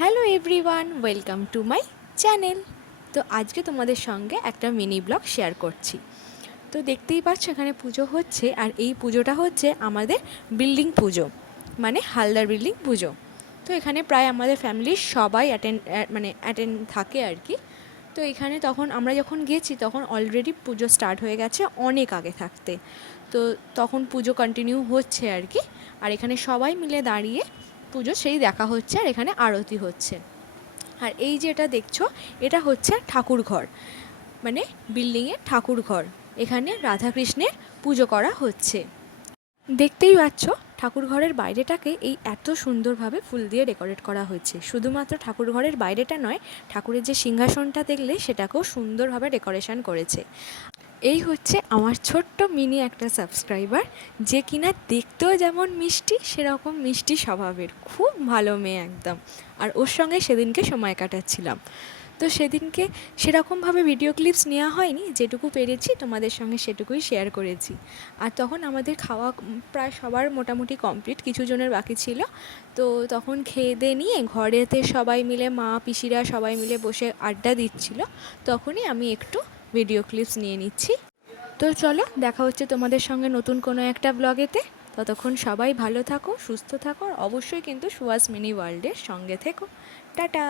Hello everyone, welcome to my channel. তো আজকে তোমাদের সঙ্গে একটা মিনি ব্লগ শেয়ার করছি। তো দেখতেই পাচ্ছ এখানে পুজো হচ্ছে, আর এই পুজোটা হচ্ছে আমাদের বিল্ডিং পুজো, মানে হালদার বিল্ডিং পুজো। তো এখানে প্রায় আমাদের ফ্যামিলির সবাই অ্যাটেন্ড থাকে আর কি। তো এখানে তখন আমরা যখন গেছি তখন অলরেডি পুজো স্টার্ট হয়ে গেছে অনেক আগে থাকতে। তো তখন পুজো কন্টিনিউ হচ্ছে আর কি। আর এখানে সবাই মিলে দাঁড়িয়ে পুজো সেই দেখা হচ্ছে, আর এখানে আরতি হচ্ছে। আর এই যেটা দেখছো এটা হচ্ছে ঠাকুর ঘর, মানে বিল্ডিংয়ের ঠাকুর ঘর। এখানে রাধাকৃষ্ণের পুজো করা হচ্ছে। দেখতেই পাচ্ছ ঠাকুর ঘরের বাইরেটাকে এই এত সুন্দরভাবে ফুল দিয়ে ডেকোরেট করা হয়েছে। শুধুমাত্র ঠাকুর ঘরের বাইরেটা নয়, ঠাকুরের যে সিংহাসনটা দেখলে সেটাকেও সুন্দরভাবে ডেকোরেশন করেছে। এই হচ্ছে আমার ছোট্ট মিনি একটা সাবস্ক্রাইবার, যে কিনা দেখতেও যেমন মিষ্টি সেরকম মিষ্টি স্বভাবের, খুব ভালো মেয়ে একদম। আর ওর সঙ্গে সেদিনকে সময় কাটাচ্ছিলাম। তো সেদিনকে সেরকমভাবে ভিডিও ক্লিপস নেওয়া হয়নি, যেটুকু পেরেছি তোমাদের সঙ্গে সেটুকুই শেয়ার করেছি। আর তখন আমাদের খাওয়া প্রায় সবার মোটামুটি কমপ্লিট, কিছু জনের বাকি ছিল। তো তখন খেয়ে দিয়ে নিয়ে ঘরেতে সবাই মিলে, মা পিসিরা সবাই মিলে বসে আড্ডা দিচ্ছিল। তখনই আমি একটু ভিডিও ক্লিপস নিয়ে নিচ্ছি। তো চলো, দেখা হচ্ছে তোমাদের সঙ্গে নতুন কোনো একটা ব্লগেতে। ততক্ষণ সবাই ভালো থাকো, সুস্থ থাকো, আর অবশ্যই কিন্তু সুহাস মিনি ওয়ার্ল্ডের সঙ্গে থেকো। টাটা।